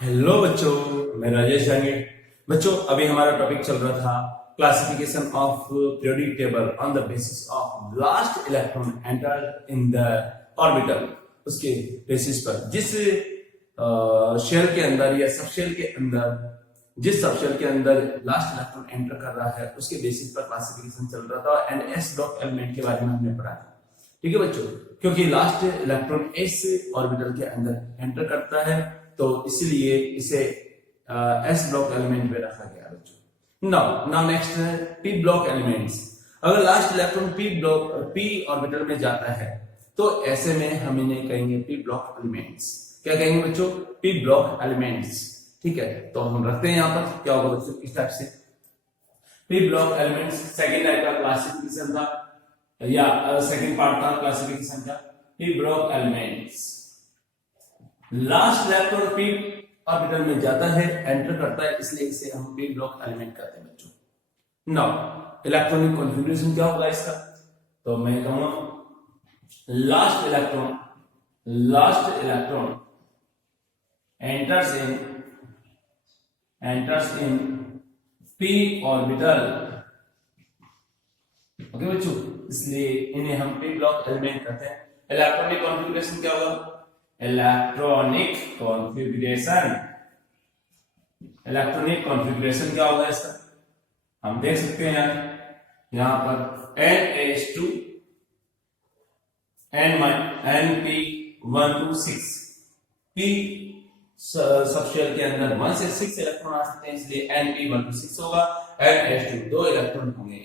Hello बच्चों, मैं राजेश जांगे। बच्चों, अभी हमारा टॉपिक चल रहा था classification of periodic table on the basis of last electron enter in the orbital. उसके बेसिस पर जिस शेल के अंदर या सबशेल के अंदर जिस सबशेल के अंदर लास्ट इलेक्ट्रॉन एंटर कर रहा है उसके बेसिस पर क्लासिफिकेशन चल रहा था एंड एस ब्लॉक एलिमेंट के बारे में हमने पढ़ा था। ठीक है बच्चों, क्योंकि लास्ट इलेक्ट्रॉन एस ऑर्बिटल के अंदर एंटर करता है तो इसलिए इसे एस ब्लॉक एलिमेंट में रखा गया बच्चों। नाउ नेक्स्ट है पी ब्लॉक एलिमेंट्स। अगर लास्ट इलेक्ट्रॉन पी ऑर्बिटल में जाता है तो ऐसे में हम इन्हें कहेंगे पी ब्लॉक एलिमेंट्स। क्या कहेंगे बच्चों? P block elements. ठीक है, तो हम रखते हैं यहां पर। क्या होगा बच्चों इस टाइप से P block elements. Second type का क्लासिफिकेशन था या सेकेंड पार्ट था क्लासिफिकेशन का P block elements. Last electron P orbital में जाता है, एंटर करता है, इसलिए इसे हम पी ब्लॉक एलिमेंट कहते हैं बच्चों। नाउ इलेक्ट्रॉनिक कॉन्फ़िगरेशन क्या होगा इसका? तो मैं कहूंगा last electron enters in p orbital। Okay बच्चों, इसलिए इन्हें हम पी ब्लॉक एलिमेंट कहते हैं। इलेक्ट्रॉनिक कॉन्फ़िगरेशन क्या होगा? इलेक्ट्रॉनिक कॉन्फ़िगरेशन क्या होगा इसका? हम देख सकते हैं यहां पर NH2 NP126 p सबशेल के अंदर 1 से 6 इलेक्ट्रॉन आ सकते हैं, इसलिए NP126 होगा। NH2 2 इलेक्ट्रॉन होंगे।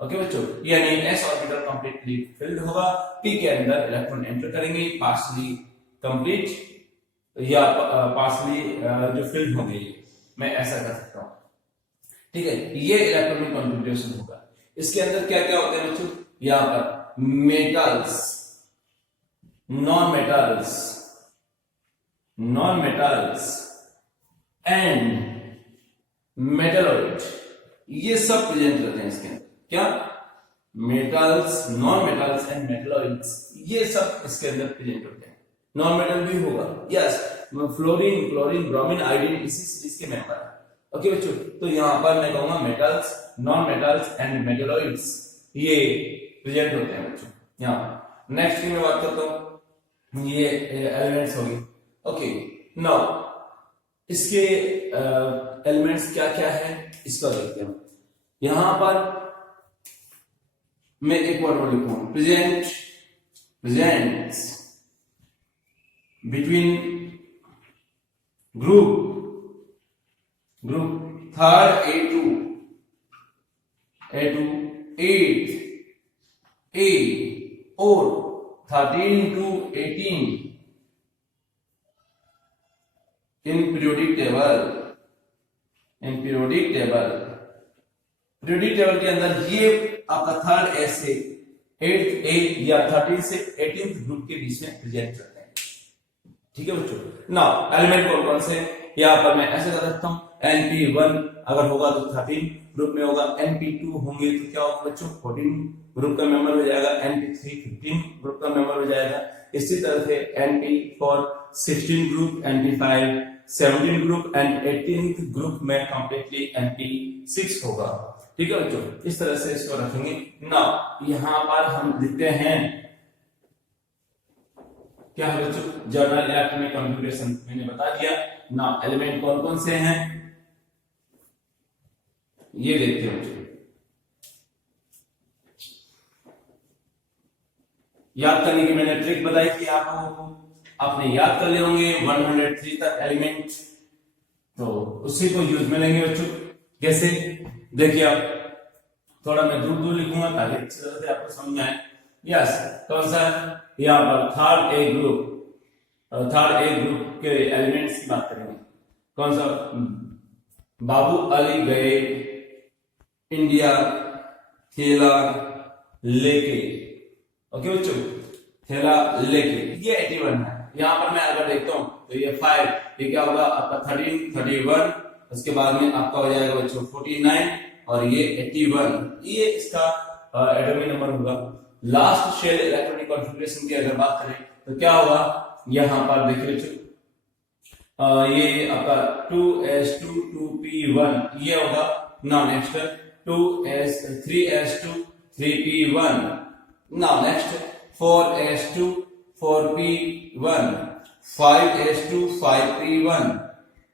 ओके बच्चों, यानी s ऑर्बिटल कंप्लीटली फिल्ड होगा, p के अंदर इलेक्ट्रॉन एंटर करेंगे, पार्शली कंप्लीट या पार्शली जो फिल्ड होंगे, मैं ऐसा कर सकता हूं। ठीक है, ये इलेक्ट्रॉनिक कॉन्फ़िगरेशन होगा। इसके अंदर क्या क्या होते हैं बच्चों? यहां पर metals, non metals and metalloid, ये सब प्रेजेंट रहते हैं इसके अंदर। क्या? Metals, non metals and metalloids, ये सब इसके अंदर प्रेजेंट होते हैं। नॉन मेटल भी होगा, yes, fluorine, chlorine, bromine, iodine इसी सीरीज के मेंबर है। ओके बच्चों, तो यहां पर मैं कहूंगा metals, non metals and metalloids ये प्रेजेंट होते हैं बच्चों। यहां नेक्स्ट की मैं बात करता हूं, ये एलिमेंट्स होगी। ओके, नाउ इसके एलिमेंट्स क्या क्या है इसका देखते हैं। यहां पर मैं एक वर्ड लिखूंगा, presents between group third A2 8 A और 13 to 18 इन पीरियोडिक टेबल के अंदर ये आपका थर्ड ए से 8th ए या 13 से 18th ग्रुप के बीच में प्रेजेंट करते हैं। ठीक है बच्चों, नाउ एलिमेंट कौन कौन से? यहां पर मैं ऐसे कर सकता हूं, NP1 अगर होगा तो 13 ग्रुप में होगा, NP2 होंगे तो क्या होगा बच्चों 14 ग्रुप का मेंबर हो जाएगा, NP3 15 ग्रुप का मेंबर हो जाएगा। इसी तरह से NP4 16 group, NP5 17 group and 18th group में कंप्लीटली NP6 होगा। ठीक है बच्चों, इस तरह से इसको रखेंगे। नाउ यहां पर हम लिखते हैं क्या है बच्चों? जर्नल इलेक्ट्रॉनिक कॉन्फ़िगरेशन मैंने बता दिया। नाउ एलिमेंट कौन कौन से हैं ये देखते हैं बच्चों। याद करने की मैंने ट्रिक बताई थी आपको, आपने याद कर लिए होंगे 103 तक एलिमेंट, तो उसी को यूज में लेंगे बच्चों। कैसे? देखिए, आप थोड़ा मैं दूर लिखूंगा ताकि अच्छी तरह से आपको समझ आए। यस, कौन सा? यहां पर थर्ड ए ग्रुप के एलिमेंट्स की बात करेंगे। कौन सा? बाबू अली गए इंडिया थैला लेके। ओके बच्चों, थैला लेके ये 81 है। यहां पर मैं अगर देखता हूं तो ये 5, ये क्या होगा आपका 13 31, उसके बाद में आपका हो जाएगा बच्चों 49 और ये 81, ये इसका एटॉमिक नंबर होगा। लास्ट शेल इलेक्ट्रॉनिक कॉन्फ़िगरेशन की अगर बात करें तो क्या होगा, यहां पर देखिए ये आपका 2s2 2p1 ये होगा। Now next 3s2 3p1। Now next 4s2 4p1 5s2 5p1।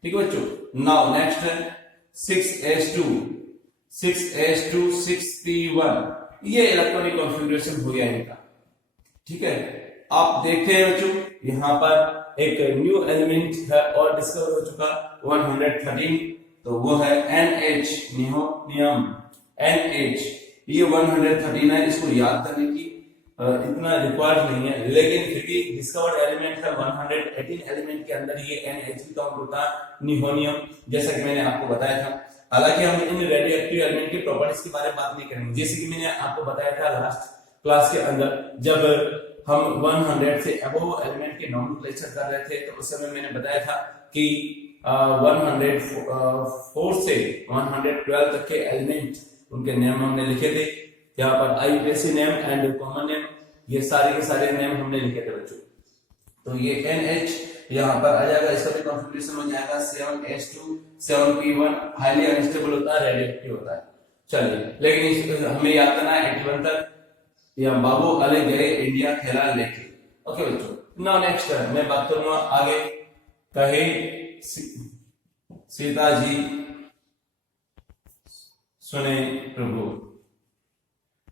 ठीक है बच्चों। Now next 6s2 6p1। ये इलेक्ट्रॉनिक कॉन्फ़िगरेशन हो गया इनका। ठीक है, आप देखते हैं बच्चों यहाँ पर एक न्यू एलिमेंट है और डिस्कवर हो चुका 113, तो वो है NH नियोनियम NH। ये 113 है, इसको याद करने की इतना रिक्वायर्ड नहीं है, लेकिन फिर भी डिस्कवर्ड एलिमेंट है 118 एलिमेंट के अंदर ये NH भी काउंट होता है नियोनियम, जैसा कि मैंने आपको बताया था। हालांकि हम इन रेडियो एक्टिव एलिमेंट की प्रॉपर्टीज के बारे में बात नहीं करेंगे, जैसे कि मैंने आपको बताया था लास्ट क्लास के अंदर जब हम 100 से अबव एलिमेंट के नोमेनक्लेचर कर रहे थे, तो उस समय मैंने बताया था कि 104 से 112 तक के एलिमेंट उनके नेम हमने लिखे थे। यहाँ पर IUPAC name and common name, ये सारे के सारे नेम हमने लिखे थे बच्चों। तो ये NH यहाँ पर आ जाएगा, इसका भी कॉन्फ़िगरेशन हो जाएगा 7s2 7p1। हाईली अनस्टेबल होता है, रेडियोएक्टिव होता है। चलिए, लेकिन हमें याद करना है 81 तक या बाबू अले गए इंडिया खेला लेके। ओके बच्चों। नाउ नेक्स्ट मैं बात करूंगा आगे, कहे सीता जी सुने प्रभु।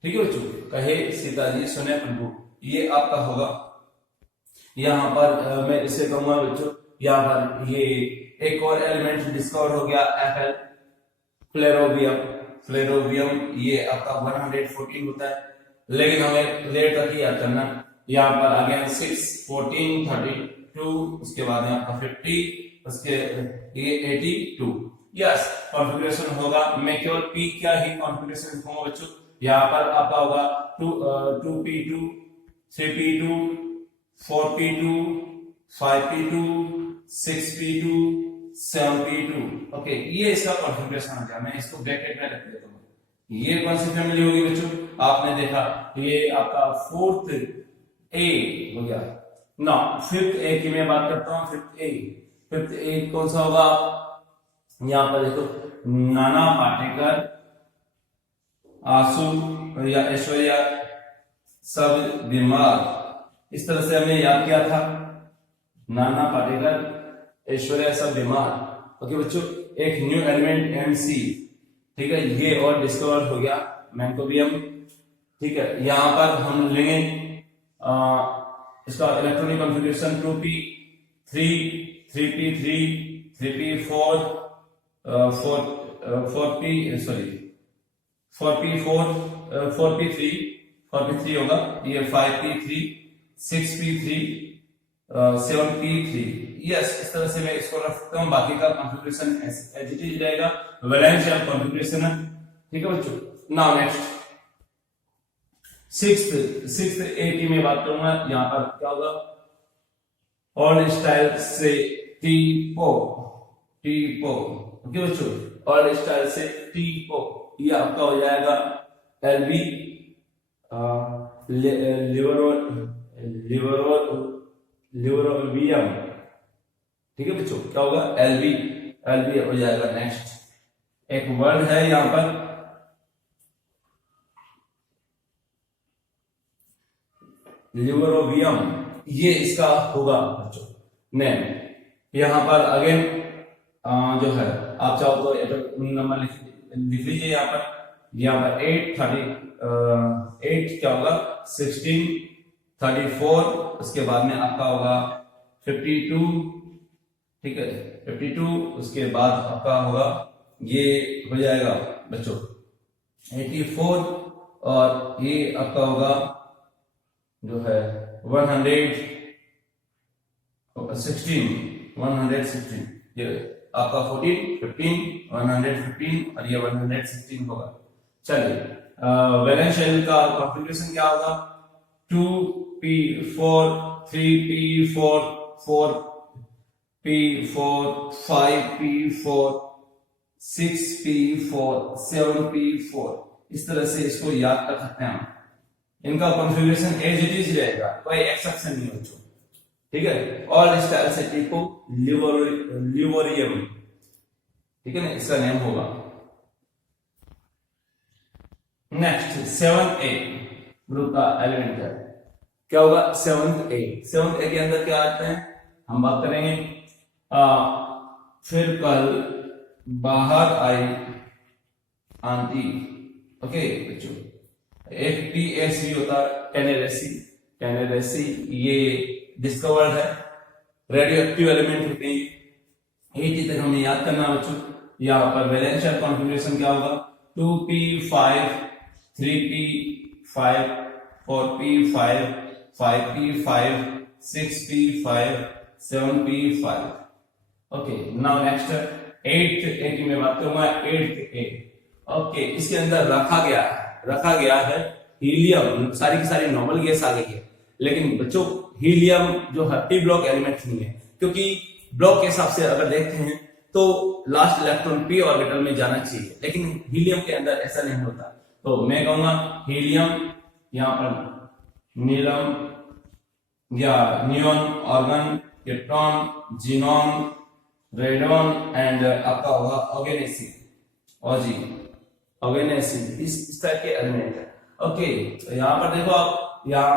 ठीक है बच्चों, कहे सीता जी सुने प्रभु, ये आपका होगा। यहाँ पर मैं इसे कहूंगा बच्चों, यहाँ पर ये एक और एलिमेंट डिस्कवर हो गया FL फ्लेरोवियम। ये आपका 114 होता है, लेकिन हमें रेट तक ही याद करना। यहाँ पर आ गया 6 14 32, उसके बाद में आपका 50, उसके ये 82। यस, कॉन्फ़िगरेशन होगा। मैं केवल P क्या ही कॉन्फ़िगरेशन लिखूंगा बच्चों। यहाँ पर आपका होगा 2p2 3p2 4p2 5p2 6p2 7p2। Okay, ये इसका कॉन्फ़िगरेशन हो गया। मैं इसको ब्रैकेट में रख देता हूँ। ये कौन सी फैमिली होगी बच्चों? आपने देखा ये आपका 4th A हो गया। ना 5th A की मैं बात करता हूँ। 5th A कौन सा होगा? यहाँ पर देखो, नाना पाटेकर, आंसू या ऐश्वर्या सब बीमार। इस तरह से हमने याद किया था, नाना पाटेकर ऐश्वर्या सब बीमार। ओके बच्चों, एक न्यू एलिमेंट MC। ठीक है, ये और डिस्कवर हो गया मैंकोबियम। ठीक है, यहाँ पर हम लेंगे इसका electronic configuration 2p3 3p3 3p4 4p3 होगा। ये 5p3 6p3 7p3। यस, इस तरह से मैं इसको रखता हूँ। बाकी का कॉन्फ़िगरेशन एज इट इज रहेगा, वैलेंशियल कॉन्फ़िगरेशन है। ठीक है बच्चों। नाउ नेक्स्ट 6th A की मैं बात करूंगा। यहाँ पर क्या होगा? ऑल स्टाइल से टीपो। ओके बच्चों, ऑल स्टाइल से टीपो, ये आपका हो जाएगा LB लिवरोवियम। ठीक है बच्चों, क्या होगा? LB हो जाएगा। नेक्स्ट एक वर्ड है यहाँ पर लिवरोवियम, ये इसका होगा बच्चों नेम। यहाँ पर अगेन जो है, आप चाहो तो नंबर लिख लीजिए। यहाँ पर 8 क्या होगा? 16 34, उसके बाद में आपका होगा 52। ठीक है, 52, उसके बाद आपका होगा ये हो जाएगा बच्चों 84, और ये आपका होगा जो है 116। ये आपका 14 15 115 और ये 116 होगा। चलिए, वैलेंशियल का कॉन्फ़िगरेशन क्या होगा? 2p4 3p4 4p4 5p4 6p4 7p4। इस तरह से इसको याद कर सकते हैं हम। इनका कॉन्फ़िगरेशन एज इट इज रहेगा, कोई एक्सेप्शन नहीं हो। ठीक है, और इस टाइल से को ल्यूवोरियम, ठीक है ना, इसका नेम होगा। नेक्स्ट 7A ग्रुप का एलिमेंट है, क्या होगा 7th A के अंदर क्या आते हैं हम बात करेंगे। फिर कल बाहर आई आंटी, ओके बच्चों। एक TSV होता है टेनेरेसी, ये डिस्कवर्ड है, रेडियो एक्टिव एलिमेंट होते हैं, ये चीज हमें याद करना है बच्चों। यहाँ पर वैलेंशियल कॉन्फ़िगरेशन क्या होगा 2p5 3p5 4p5 5p5 6p5 7p5। Okay, now next 8th A की मैं बात करूंगा 8th A। ओके, इसके अंदर रखा गया है हीलियम, सारी की सारी नॉर्मल गैस आ गई है, लेकिन बच्चों हीलियम जो है p ब्लॉक एलिमेंट नहीं है, क्योंकि ब्लॉक के हिसाब से अगर देखते हैं तो लास्ट इलेक्ट्रॉन p ऑर्बिटल में जाना चाहिए, लेकिन हीलियम के अंदर ऐसा नहीं होता। तो मैं कहूंगा हीलियम, यहाँ पर नीलम या neon, argon, krypton, xenon, radon and आपका होगा ऑर्गेनेसी, इस टाइप के एलिमेंट है। ओके, तो यहाँ पर देखो आप, यहाँ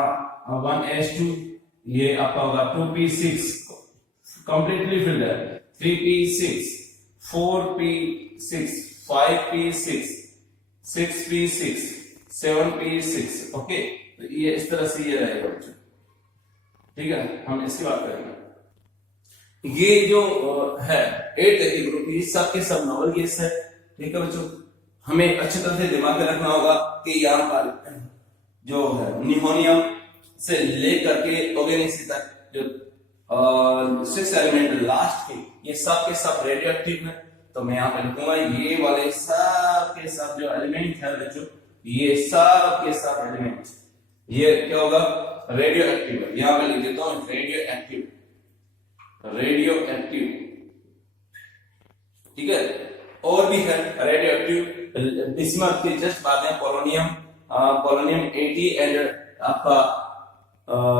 1s2, ये आपका होगा 2p6 कंप्लीटली फिल्ड है, 3p6 4p6 5p6 6p6 7p6। Okay, तो ये इस तरह से ये रहेगा बच्चों, ठीक है, हम इसकी बात करेंगे। ये जो है 8th A ग्रुप, ये सब के सब नॉवल गैस है, ठीक है बच्चों। हमें अच्छी तरह से दिमाग में रखना होगा कि यहाँ पर जो है निहोनियम से लेकर के ऑर्गेनेसी तक जो 6 एलिमेंट लास्ट के, ये सब के सब रेडियो एक्टिव है। तो मैं यहाँ पे लिखूंगा ये वाले सब के सब जो एलिमेंट है बच्चों, ये सब के सब एलिमेंट, ये क्या होगा रेडियो एक्टिव है। यहाँ पे लिख देता हूँ रेडियो एक्टिव, ठीक है। और भी है रेडियो एक्टिव, बिस्मथ के जस्ट बाद में पोलोनियम 80 एंड आपका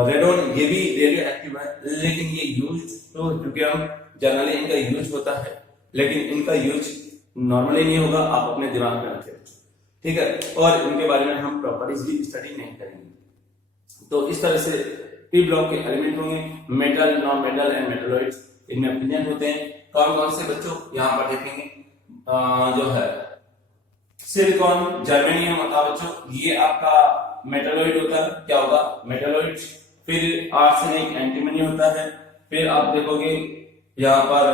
रेडोन, ये भी रेडियो एक्टिव है, लेकिन ये यूज तो क्योंकि हम जनरली इनका यूज होता है, लेकिन इनका यूज नॉर्मली नहीं होगा, आप अपने दिमाग में रखें, ठीक है। और इनके बारे में हम प्रॉपर्टीज भी स्टडी नहीं करेंगे। तो इस तरह से p ब्लॉक के एलिमेंट होंगे, metal, non metal and metalloids, इनमें ओपिनियन होते हैं। कौन कौन से बच्चों यहाँ पर देखेंगे, जो है सिलिकॉन, जर्मेनियम होता है बच्चों, ये आपका मेटलॉइड होता है, क्या होगा मेटलॉइड। फिर आर्सेनिक, एंटीमनी होता है। फिर आप देखोगे यहाँ पर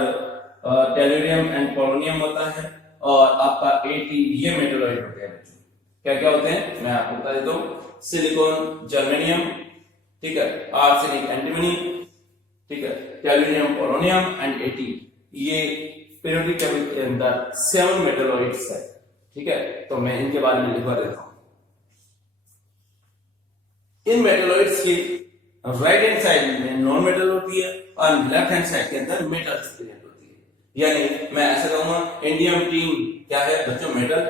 टेलुरियम एंड पोलोनियम होता है, और आपका AT, ये मेटलॉइड होते हैं बच्चों। क्या क्या होते हैं मैं आपको बता देता हूँ, सिलिकॉन, जर्मेनियम, ठीक है, आर्सेनिक, एंटीमनी, ठीक है, टेलुरियम, पोलोनियम एंड AT, ये पीरियोडिक टेबल के अंदर 7 मेटलॉइड्स है, ठीक है। तो मैं इनके बारे में लिखवा देता हूं। इन मेटलॉइड्स की राइट हैंड साइड में नॉन मेटल होती है और लेफ्ट हैंड साइड के अंदर मेटल प्रेजेंट होती है। यानी मैं ऐसा कहूंगा इंडियम टीम क्या है बच्चों, मेटल,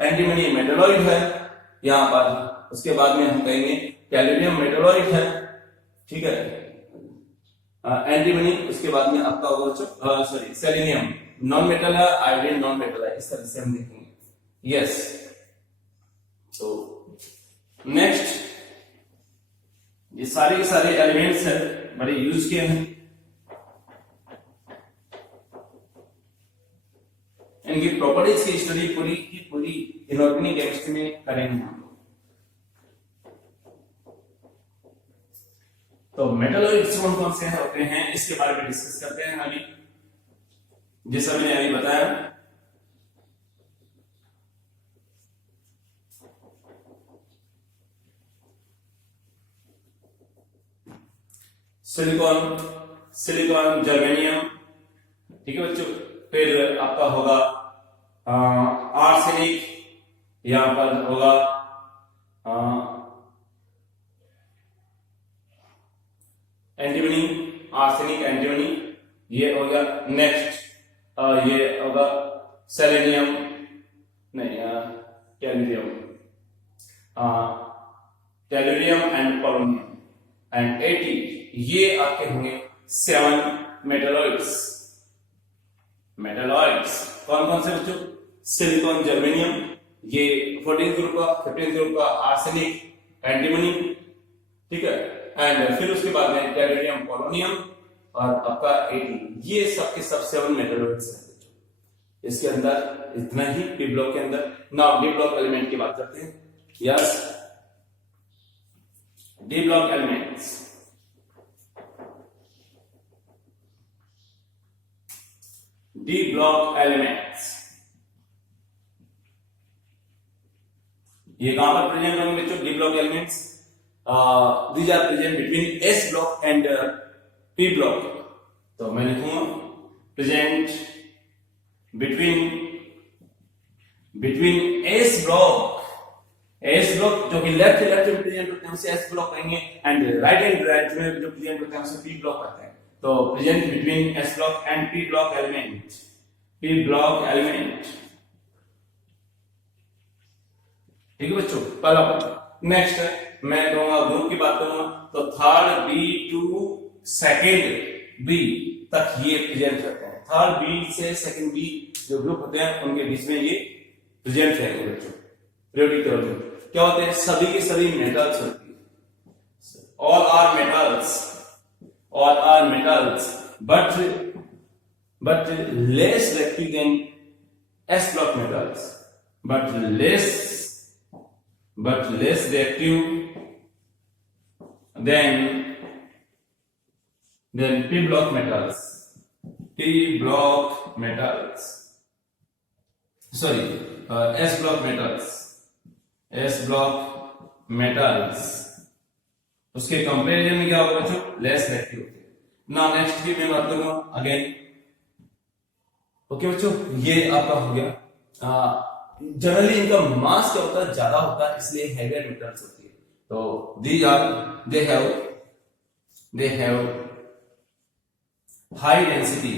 एंटीमनी मेटलॉइड है यहाँ पर। उसके बाद में हम कहेंगे टेलुरियम मेटलॉइड है, ठीक है, एंटीमनी। उसके बाद में आपका होगा बच्चों सॉरी सेलेनियम नॉन मेटल है, आयोडीन नॉन मेटल है, इस तरह से हम देखेंगे। यस, तो नेक्स्ट ये सारे के सारे एलिमेंट्स है, बड़े यूज किए हैं, इनकी प्रॉपर्टीज की स्टडी पूरी की पूरी इनऑर्गेनिक केमिस्ट्री में करेंगे हम। तो मेटलॉइड्स कौन कौन से होते हैं इसके बारे में डिस्कस करते हैं अभी। जैसा मैंने अभी बताया, सिलिकॉन, जर्मेनियम, ठीक है बच्चों। फिर आपका होगा आर्सेनिक, यहां पर होगा एंटीमनी, आर्सेनिक, एंटीमनी, ये हो गया। नेक्स्ट ये होगा सेलेनियम, नहीं टेलुरियम एंड पोलोनियम, एंड 80 ये आपके होंगे 7 मेटलॉइड्स। मेटलॉइड्स कौन कौन से बच्चों? सिलिकॉन, जर्मेनियम, ये 14th ग्रुप का, 15th ग्रुप का आर्सेनिक, एंटीमनी, ठीक है। एंड फिर उसके बाद में टेरिडियम, पोलोनियम और आपका 80, ये सब के सब 7 मेटलॉइड्स हैं। इसके अंदर इतना ही पी ब्लॉक के अंदर। नाउ डी ब्लॉक एलिमेंट की बात करते हैं। Yes, D block elements. D block elements ये कहां पर प्रेजेंट होंगे बच्चों? D block elements these are present between S block and P block. तो मैं लिखूंगा प्रेजेंट बिटवीन एस ब्लॉक जो कि लेफ्ट में प्रेजेंट होते हैं उसे एस ब्लॉक कहेंगे, एंड राइट में जो प्रेजेंट होते हैं उसे पी ब्लॉक कहते हैं। तो present between S block and P block element, ठीक है बच्चों। पहला नेक्स्ट मैं कहूंगा ग्रुप की बात करूंगा तो third B to second B तक ये प्रेजेंट करते हैं। थर्ड बी से सेकेंड बी जो ग्रुप होते हैं उनके बीच में ये प्रेजेंट रहेंगे बच्चों। पीरियोडिक टेबल में क्या होते हैं? सभी के सभी मेटल्स होती है। All are metals but less reactive than S block metals, but less reactive than P block metals. Sorry, S block metals उसके कंपेरिजन में क्या होगा बच्चों? लेस रिएक्टिव होते हैं। नाउ नेक्स्ट की मैं बात करूंगा अगेन। ओके बच्चों, ये आपका हो गया। जनरली इनका मास क्या होता है? ज्यादा होता है, इसलिए हेवियर मेटल्स होती है। तो they have high density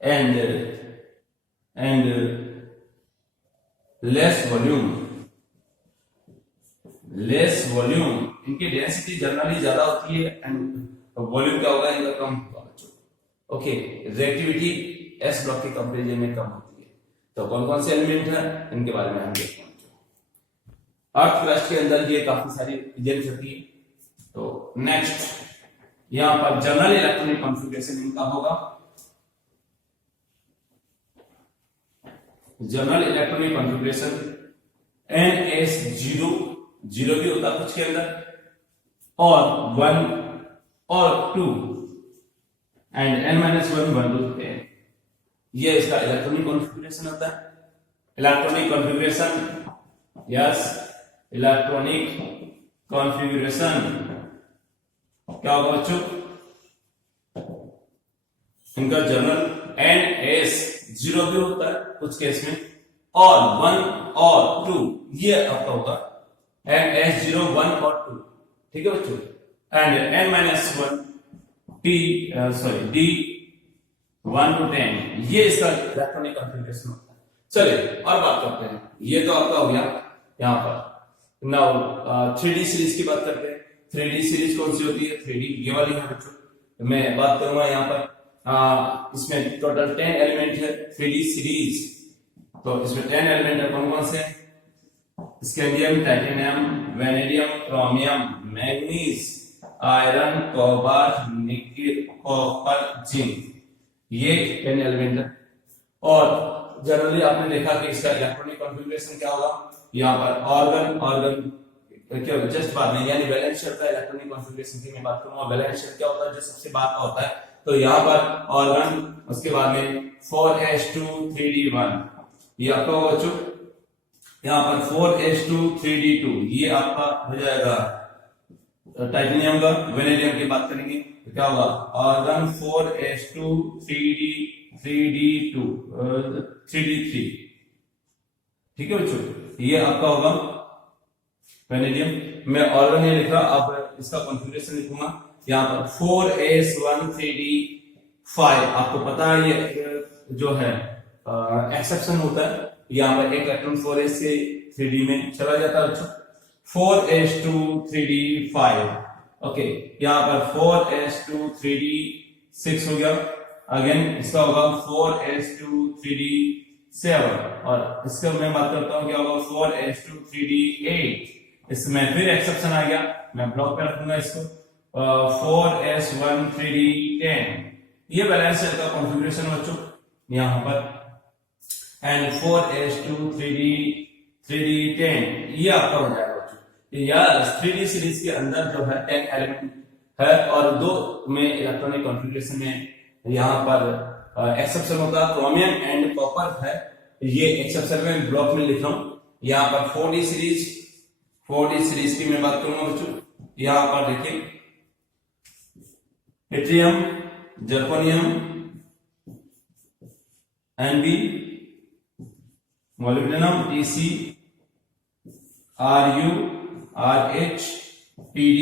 and less volume. इनकी डेंसिटी जनरली ज्यादा होती है एंड वॉल्यूम क्या होगा? इनका कम होगा बच्चों। ओके, रिएक्टिविटी एस ब्लॉक के कंपैरिजन में कम होती है। तो कौन कौन से एलिमेंट है इनके बारे में हम देखते हैं। अर्थ क्रस्ट के अंदर ये काफी सारी प्रेजेंट होती है। तो नेक्स्ट यहां पर जनरल इलेक्ट्रॉनिक कॉन्फ़िगरेशन इनका होगा। जनरल इलेक्ट्रॉनिक कॉन्फ़िगरेशन NS0 भी होता है कुछ के अंदर, और 1 और 2 एंड N-1 1 होते हैं। ये इसका इलेक्ट्रॉनिक कॉन्फ़िगरेशन होता है। इलेक्ट्रॉनिक कॉन्फ़िगरेशन क्या होगा बच्चों? इनका जनरल NS0 भी होता है कुछ केस में, और 1 और 2 ये आपका होगा NS0 1 और 2, ठीक है बच्चों। एंड N-1 D1 to 10 ये इसका इलेक्ट्रॉनिक कॉन्फ़िगरेशन होता है। चलिए और बात करते हैं। ये तो आपका हो गया यहाँ पर। नाउ 3D सीरीज की बात करते हैं। 3D सीरीज कौन सी होती है? 3D ये वाली है बच्चों। मैं बात करूंगा यहाँ पर इसमें टोटल 10 एलिमेंट है 3D सीरीज। तो इसमें 10 एलिमेंट है, कौन कौन से? Scandium, titanium, vanadium, chromium, manganese, iron, copper, nickel, copper, zinc, ये 10 एलिमेंट है। और जनरली आपने देखा कि इसका इलेक्ट्रॉनिक कॉन्फ़िगरेशन क्या होगा? यहाँ पर ऑर्गन क्या जस्ट बाद में, यानी वैलेंस शेल का इलेक्ट्रॉनिक कॉन्फ़िगरेशन की मैं बात करूंगा। वैलेंस शेल क्या होता है? जो सबसे बाद का होता है। तो यहाँ पर ऑर्गन, उसके बाद में 4s2 3d1 ये आपका होगा बच्चों। यहाँ पर 4s2 3d2 ये आपका हो जाएगा टाइटेनियम का। वेनेडियम की बात करेंगे तो क्या होगा? ऑर्गन 4s2 3d2 3d3, ठीक है बच्चों। ये आपका होगा वेनेडियम। मैं ऑर्गन ये लिख रहा, अब इसका कॉन्फ़िगरेशन लिखूंगा यहाँ पर 4s1 3d5। आपको पता है ये जो है एक्सेप्शन होता है। यहाँ पर एक इलेक्ट्रॉन 4s से 3D में चला जाता है बच्चों। 4s2 3d 5, ओके, यहाँ पर 4s2 3d 6 हो गया। अगेन इसका होगा 4s2 3d 7, और इसका मैं बात करता हूँ क्या होगा 4s2 3d 8। इसमें फिर एक्सेप्शन आ गया, मैं ब्लॉक पे रखूंगा इसको। 4s1 3d 10, ये बैलेंस सेल का कॉन्फ़िगरेशन बच्चों यहाँ पर। एंड 4s2 3d 10 ये आपका हो जाएगा बच्चों। यार 3D सीरीज के अंदर जो है 10 एलिमेंट है और 2 में इलेक्ट्रॉनिक कॉन्फ़िगरेशन में यहाँ पर एक्सेप्शन होता है, क्रोमियम एंड कॉपर है। ये एक्सेप्शन में ब्लॉक में लिख रहा हूँ। यहाँ पर 4D सीरीज की मैं बात करूंगा बच्चों। यहाँ पर देखिए yttrium, zirconium, Nb, molybdenum, Tc, Ru, Rh, Pd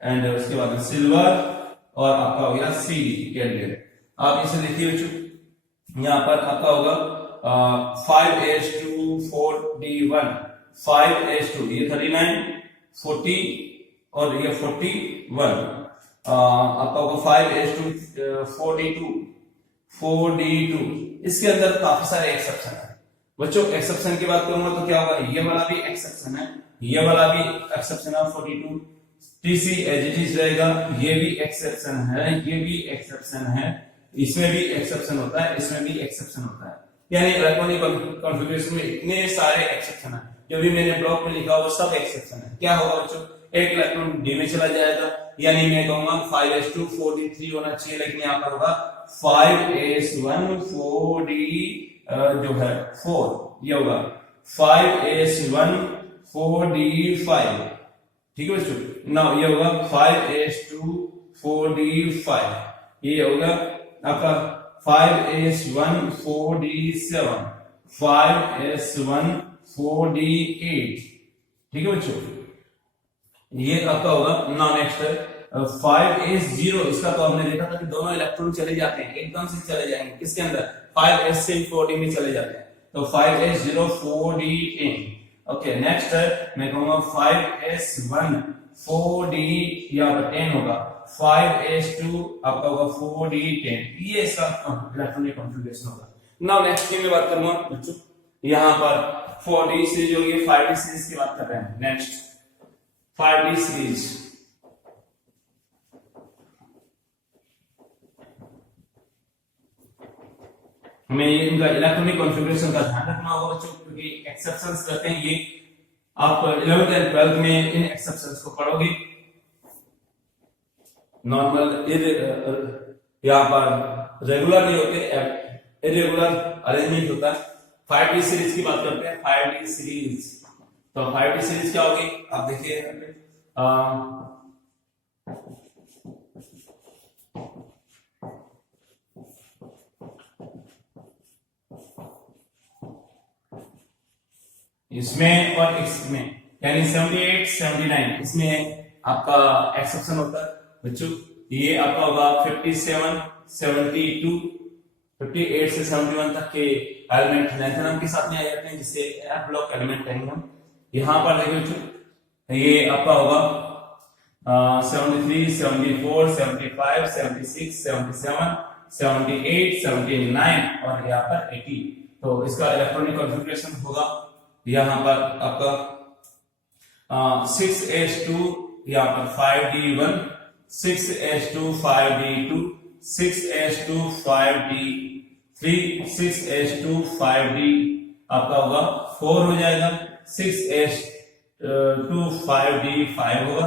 and उसके बाद सिल्वर और आपका हो गया Cd कैडमियम। आप इसे देखिए बच्चों, यहाँ पर आपका होगा 5s2 4d1, 5s2 ये 39, 40 और ये 41, आपका होगा 5s2 4d2। इसके अंदर काफी सारे एक्सेप्शन है बच्चों। एक्सेप्शन की बात करूंगा तो क्या होगा, ये वाला भी एक्सेप्शन है, ये वाला भी एक्सेप्शन है 42, Tc एज इट इज रहेगा, ये भी एक्सेप्शन है, ये भी एक्सेप्शन है, इसमें भी एक्सेप्शन होता है, इसमें भी एक्सेप्शन होता है। यानी इलेक्ट्रॉनिक कॉन्फ़िगरेशन में इतने सारे एक्सेप्शन है, जो भी मैंने ब्लॉक में लिखा वो सब एक्सेप्शन है। क्या होगा बच्चों, एक इलेक्ट्रॉन डी में चला जाएगा, यानी मैं कहूंगा 5s2 4d3 होना चाहिए, लेकिन यहाँ पर होगा 5s1 4d जो है 4, ये होगा 5s1 4d5, ठीक है बच्चों। नाउ ये होगा 5s2 4d5, ये होगा आपका 5s1 4d7, 5s1 4d8, ठीक है बच्चों, ये आपका होगा। नाउ नेक्स्ट 5s0, इसका तो हमने देखा था कि दोनों इलेक्ट्रॉन चले जाते हैं, एकदम से चले जाएंगे किसके अंदर, 5s से 4d में चले जाते हैं, तो 5s0 4d10। ओके, नेक्स्ट मैं कहूंगा 5s1 4d, यहाँ पर 10 होगा, 5s2 आपका होगा 4d10, ये इसका इलेक्ट्रॉनिक कॉन्फ़िगरेशन होगा। नाउ नेक्स्ट की मैं बात करूंगा बच्चों, यहाँ पर 4d सीरीज होगी, 5d सीरीज की बात कर रहे हैं। नेक्स्ट 5d सीरीज, हमें ये इनका इलेक्ट्रॉनिक कॉन्फ़िगरेशन का ध्यान रखना होगा बच्चों, क्योंकि एक्सेप्शंस रहते हैं ये, आप 11th एंड 12th में इन एक्सेप्शंस को पढ़ोगे। नॉर्मल यहाँ पर रेगुलर नहीं होते, इरेगुलर अरेंजमेंट होता है। 5d सीरीज की बात करते हैं, 5d सीरीज, तो 5d सीरीज क्या होगी, आप देखिए इसमें और इसमें, यानी 78 79 इसमें आपका एक्सेप्शन होता है बच्चों। ये आपका होगा 57 72 58 से 71 तक के एलिमेंट लैंथेनम के साथ में आ जाते हैं, जिससे एफ ब्लॉक एलिमेंट कहेंगे हम। यहाँ पर देखिए बच्चों, ये आपका होगा 73 74 75 76 77 78 79 और यहाँ पर 80। तो इसका इलेक्ट्रॉनिक कॉन्फ़िगरेशन होगा यहाँ पर आपका 6s2 यहाँ पर 5d1, 6s2 5d2, 6s2 5d3, 6s2 5d आपका होगा 4 हो जाएगा, 6s2 5d5 होगा,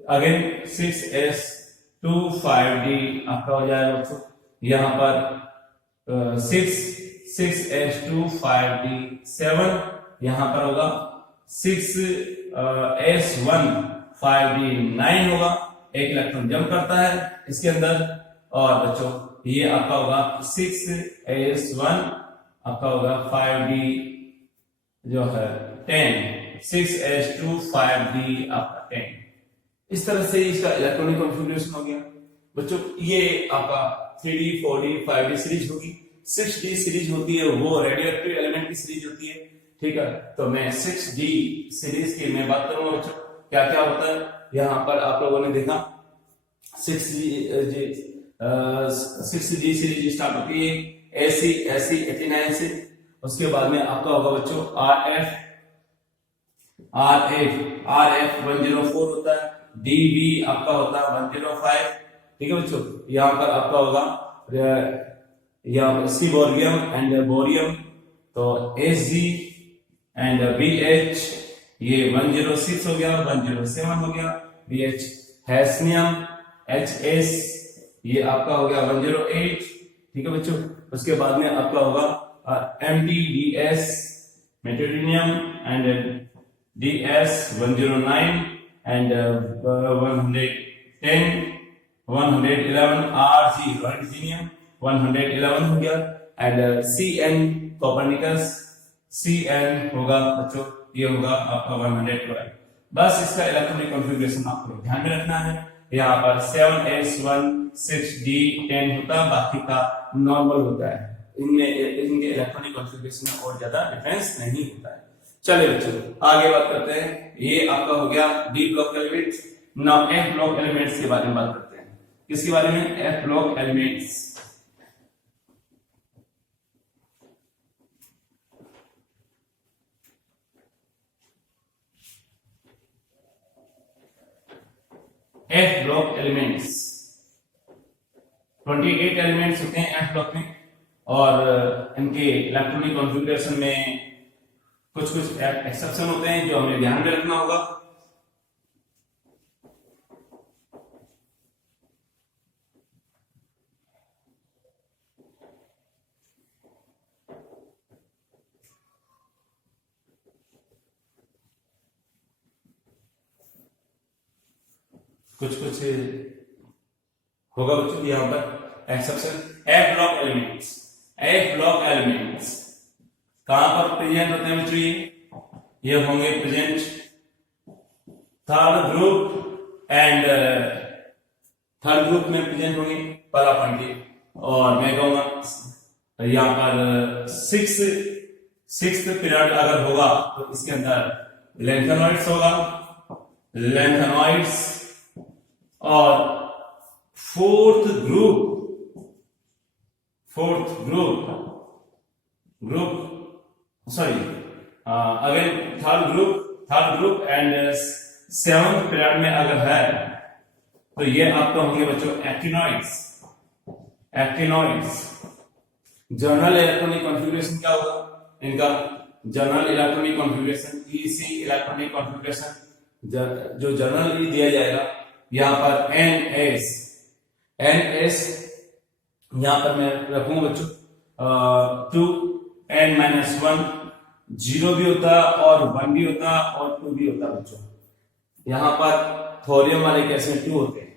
अगेन 6s2 5d आपका हो जाएगा बच्चों यहाँ पर 6s2 5d7, यहाँ पर होगा 6s1 5d9 होगा, एक इलेक्ट्रॉन जंप करता है इसके अंदर। और बच्चों ये आपका होगा 6s1 आपका होगा 5d जो है 10, 6s2 5d आपका 10। इस तरह से इसका इलेक्ट्रॉनिक कॉन्फ़िगरेशन हो गया बच्चों। ये आपका 3d 4d 5d सीरीज होगी। 6d सीरीज होती है वो रेडियोएक्टिव एलिमेंट की सीरीज होती है, ठीक है, तो मैं 6D सीरीज की मैं बात करूंगा बच्चों। क्या क्या होता है यहाँ पर आप लोगों ने देखा, 6D सीरीज स्टार्ट होती है AC 89 से। उसके बाद में आपका होगा बच्चों RF 104 होता है, DB आपका होता है 105। ठीक है बच्चों, यहाँ पर आपका होगा यहाँ पर सीबोरियम एंड बोरियम, तो SG एंड BH ये 106 हो गया, 107 हो गया, BH हैस्नियम, HS ये आपका हो गया 108। ठीक है बच्चों, उसके बाद में आपका होगा MTDS meitnerium and DS 109 and 110 111 RG roentgenium 111 हो गया, एंड CN कोपर्निकस CN होगा बच्चों, ये होगा आपका 112। बस इसका इलेक्ट्रॉनिक कॉन्फ़िगरेशन आपको ध्यान में रखना है। यहाँ पर 7S1 6D10 होता है, बाकी का नॉर्मल होता है। इनमें इनके इलेक्ट्रॉनिक कॉन्फ़िगरेशन में और ज्यादा डिफरेंस नहीं होता है। चलिए बच्चों आगे बात करते हैं। ये आपका हो गया D block elements. Now F block elements के बारे में बात करते हैं। किसके बारे में? F block elements. F block elements 28 elements होते हैं F ब्लॉक में, और इनके इलेक्ट्रॉनिक कॉन्फ़िगरेशन में कुछ एक्सेप्शन होते हैं जो हमें ध्यान में रखना होगा। कुछ होगा बच्चों यहां पर एक्सेप्शन। F ब्लॉक एलिमेंट्स कहां पर प्रेजेंट होते हैं बच्चों? ये होंगे present third group and third group में प्रेजेंट होंगे पहला पॉइंट, और मैं कहूंगा यहां पर सिक्स्थ पीरियड अगर होगा तो इसके अंदर लेंथेनॉइड्स होगा, लेंथेनॉइड्स, और fourth group sorry again third group and seventh period में अगर है तो ये आपका होंगे बच्चों एक्टिनॉइड्स। जर्नल इलेक्ट्रॉनिक कॉन्फ़िगरेशन क्या होगा इनका? Journal electronic configuration EC electronic configuration जो जर्नल दिया जाएगा यहां पर NS यहां पर मैं रखूंगा बच्चों 2n-1, 0 भी होता और 1 भी होता और 2 भी होता बच्चों। यहां पर थोरियम वाले कैसे 2 होते हैं,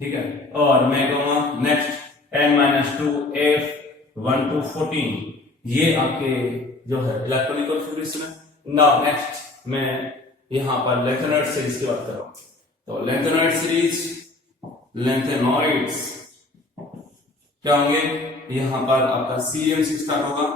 ठीक है। और मैं कहूंगा नेक्स्ट n-2 F1 to 14, ये आपके जो है इलेक्ट्रॉनिक कॉन्फ़िगरेशन है। नाउ नेक्स्ट मैं यहां पर लेंथेनॉइड सीरीज की बात कर रहा हूं, तो लेंथेनॉइड सीरीज लेंथेनॉइड्स क्या होंगे? यहां पर आपका CM से स्टार्ट होगा,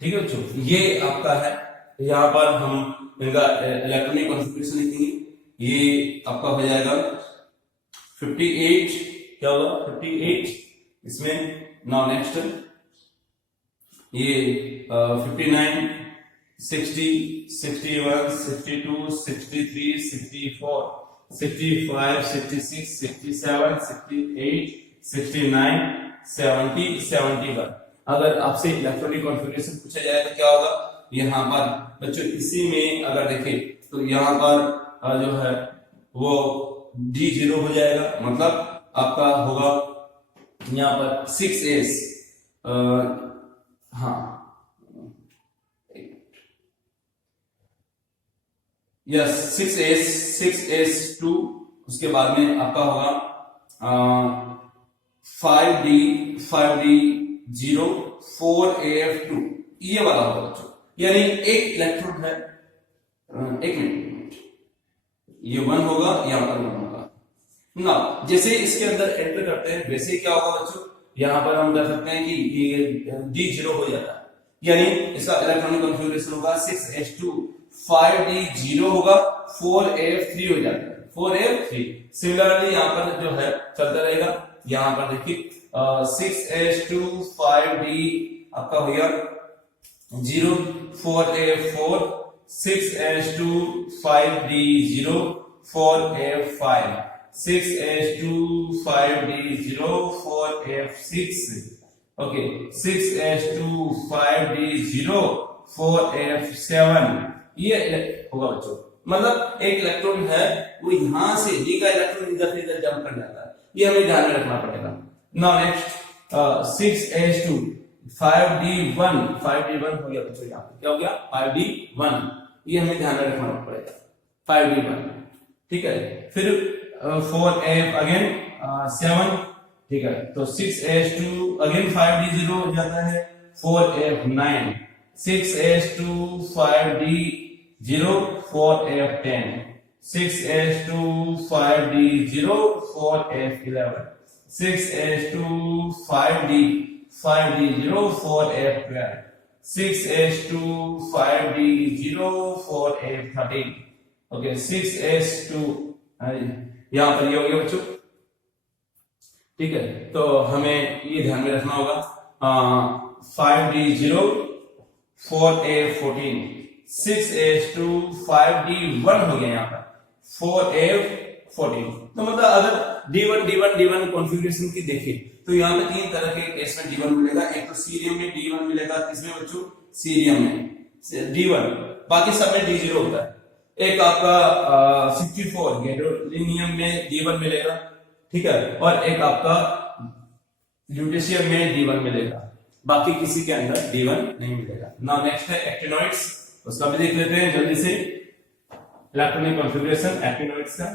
ठीक है बच्चों। ये आपका है, यहां पर हम इनका इलेक्ट्रॉनिक कॉन्फ़िगरेशन लिखेंगे। ये आपका हो जाएगा 58, क्या होगा 58 इसमें। नाउ नेक्स्ट ये 59 60 61 62 63 64 65 66 67 68 69 70 71। अगर आपसे इलेक्ट्रॉनिक कॉन्फ़िगरेशन पूछा जाए तो क्या होगा? यहाँ पर बच्चों इसी में अगर देखें तो यहाँ पर जो है वो D0 हो जाएगा, मतलब आपका होगा यहाँ पर 6S, हाँ यस 6S 2, उसके बाद में आपका होगा 5d 0 4af2 ये वाला होगा बच्चों। यानी एक इलेक्ट्रॉन है, एक मिनट, ये 1 होगा, यहां पर 1 होगा ना। जैसे इसके अंदर एंटर करते हैं वैसे क्या होगा बच्चों, यहां पर हम कर सकते हैं कि ये d0 हो जाता है, यानी इसका इलेक्ट्रॉनिक कॉन्फ़िगरेशन होगा 6s2 5d0 होगा 4f3 हो जाता है 4f3। सिमिलरली यहां पर जो है चलता रहेगा, यहां पर देखिए 6s2 5d आपका हो गया 0 4f4 6s2 5d0 4f5 6s2 5d0 4f6 okay 6s2 5d0 4f7 ये होगा बच्चों। मतलब एक इलेक्ट्रॉन है वो यहां से डी का इलेक्ट्रॉन इधर से इधर जंप कर जाता है, ये हमें ध्यान में रखना पड़ेगा। नाउ नेक्स्ट 6s2 5d1 हो गया बच्चों, यहाँ क्या हो गया 5d1, ये हमें ध्यान में रखना पड़ेगा 5d1, ठीक है। फिर 4f अगेन 7, ठीक है, तो 6s2 अगेन 5d0 हो जाता है 4f9 6s2 5d0 4f10 6s2 5d0 4f11 6s2 5d0 4f12 6s2 5d0 4f13 okay 6s2 यहां पर ये हो गया बच्चों, ठीक है। तो हमें ये ध्यान में रखना होगा 5d0 4f14 6s2 5d1 हो गया यहाँ पर 4f14। तो मतलब अगर d1 कॉन्फ़िगरेशन की देखें तो यहाँ पे 3 तरह के केस में d1 मिलेगा। एक तो सीरियम में d1 मिलेगा, किसमें बच्चों सीरियम में d1, बाकी सब में d0 होता है। एक आपका 64 गैडोलिनियम में d1 मिलेगा, ठीक है, और एक आपका ल्यूटेशियम में d1 मिलेगा, बाकी किसी के अंदर d1 नहीं मिलेगा। नाउ नेक्स्ट है एक्टिनोइड्स, उसका भी देख लेते हैं जल्दी से इलेक्ट्रॉनिक कॉन्फ़िगरेशन एक्टिनोइड्स का।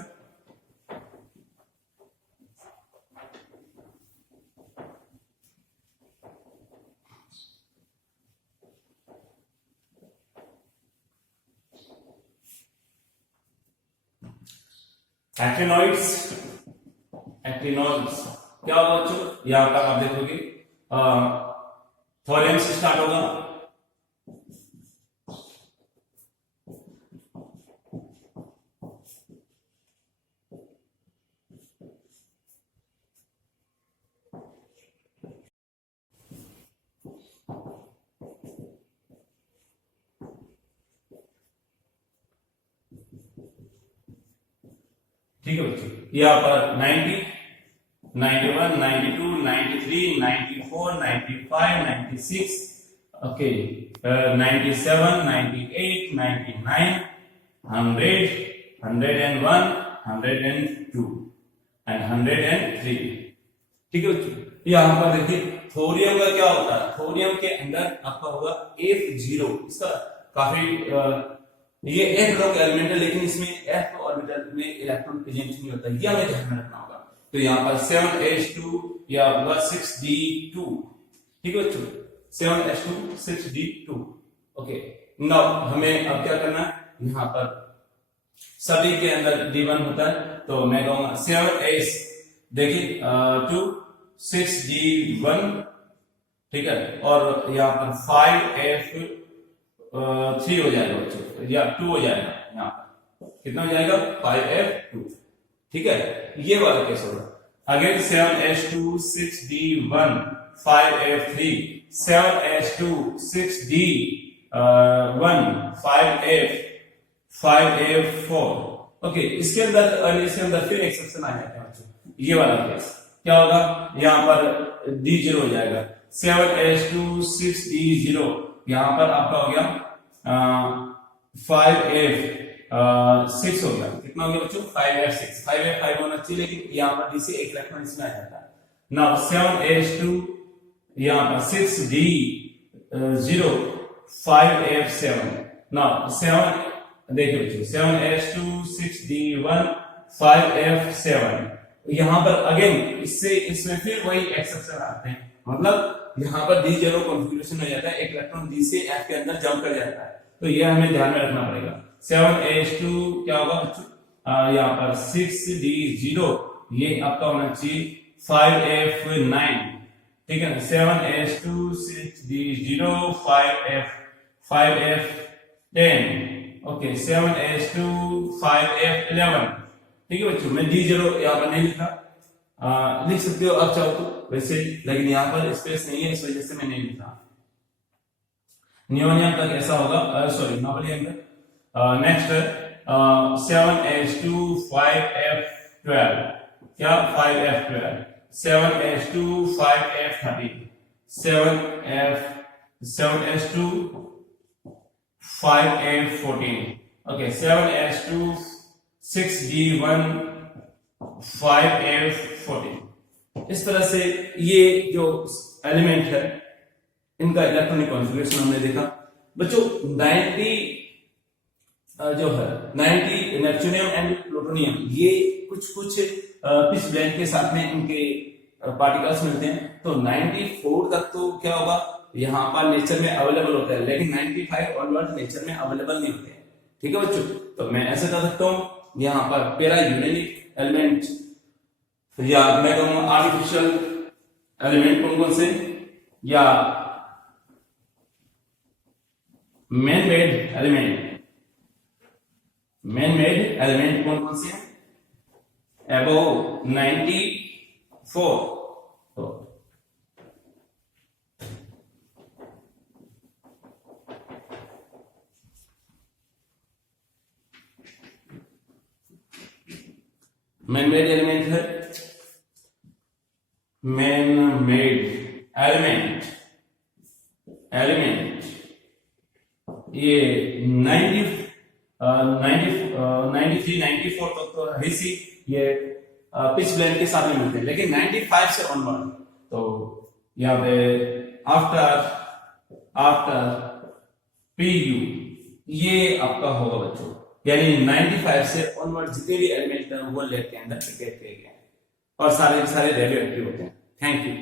एक्टिनोइड्स क्या होगा बच्चों, यहां पर आप देखोगे थोरियम से स्टार्ट होगा, ठीक है बच्चों। यहाँ पर 90 91 92 93 94 95 96 ओके 97 98 99 100 101 102 एंड 103, ठीक है बच्चों। यहाँ पर देखिए थोरियम का क्या होता है, थोरियम के अंदर आपका होगा F0, इसका काफी ये F ग्रुप एलिमेंट है, लेकिन इसमें F ऑर्बिटल में इलेक्ट्रॉन प्रेजेंट नहीं होता, ये हमें ध्यान में रखना होगा। तो यहाँ पर 7s2 या होगा 6d2, ठीक है बच्चों 7s2 6d2 ओके। नाउ हमें अब क्या करना है, यहाँ पर सभी के अंदर d1 होता है, तो मैं कहूंगा 7s देखिए 2 6d1, ठीक है, और यहाँ पर 5f 3 हो जाएगा बच्चों, या 2 हो जाएगा, यहाँ पर कितना हो जाएगा 5f2, ठीक है, ये वाला केस होगा। Again 7s2 6d1 5f3 7s2 6d1 5f4 okay. इसके अंदर फिर एक्सेप्शन आ जाता है बच्चों, ये वाला केस क्या होगा, यहाँ पर d0 हो जाएगा 7s2 6d0, यहाँ पर आपका हो गया 5f6 हो गया, कितना हो गया बच्चों 5f6 5f5 होना चाहिए, लेकिन यहाँ पर d से एक इलेक्ट्रॉन इसमें आ जाता है। नाउ 7s2 यहाँ पर 6d0 5f7, नाउ 7 देखिए बच्चों 7s2 6d1 5f7 यहाँ पर अगेन इससे इसमें फिर वही एक्सेप्शन आते हैं, मतलब यहाँ पर डी जेरो कॉन्फ़िगरेशन हो जाता है, एक इलेक्ट्रॉन डी से एफ के अंदर जंप कर जाता है, तो ये हमें ध्यान में रखना पड़ेगा। 7s2 क्या होगा बच्चों, यहाँ पर 6d0 ये आपका होना चाहिए 5f9, ठीक है ना, 7s2 6d0 5f10, okay 7s2 5f11, ठीक है बच्चों। मैं d0 यहाँ पर नहीं लिखा, लिख सकते हो आप चाहो तो वैसे, लेकिन यहाँ पर स्पेस नहीं है इस वजह से मैं नहीं लिखा। नियोनियम तक ऐसा होगा, सॉरी नोबेलियम तक। नेक्स्ट 7s2 5f12, क्या 5f12, 7s2 5f13, 7s2 5f14, okay 7s2 6d1 5f14। इस तरह से ये जो एलिमेंट है इनका इलेक्ट्रॉनिक कॉन्फ़िगरेशन हमने देखा बच्चों। 90 जो है 90 नेप्ट्यूनियम एंड प्लूटोनियम, ये कुछ पिच ब्लेंड के साथ में इनके पार्टिकल्स मिलते हैं, तो 94 तक तो क्या होगा यहाँ पर नेचर में अवेलेबल होता है, लेकिन 95 ऑनवर्ड नेचर में अवेलेबल नहीं होते हैं, ठीक है बच्चों। तो मैं ऐसा कर सकता हूँ यहाँ पर पैरा यूरेनिक एलिमेंट या मैं कहूँगा आर्टिफिशियल एलिमेंट कौन कौन से, या मैन मेड एलिमेंट कौन कौन से हैं, अबव 94, तो मैन मेड एलिमेंट है, मैन मेड एलिमेंट ये 93 94 तक तो है सी, ये पिच ब्लेंड के साथ में मिलते हैं, लेकिन 95 से ऑनवर्ड तो यहाँ पे आफ्टर पीयू ये आपका होगा बच्चों, यानी 95 से ऑनवर्ड जितने भी एलिमेंट हैं वो लैब के अंदर प्रिपेयर किए गए हैं और सारे रेडियो एक्टिव होते हैं। Thank you.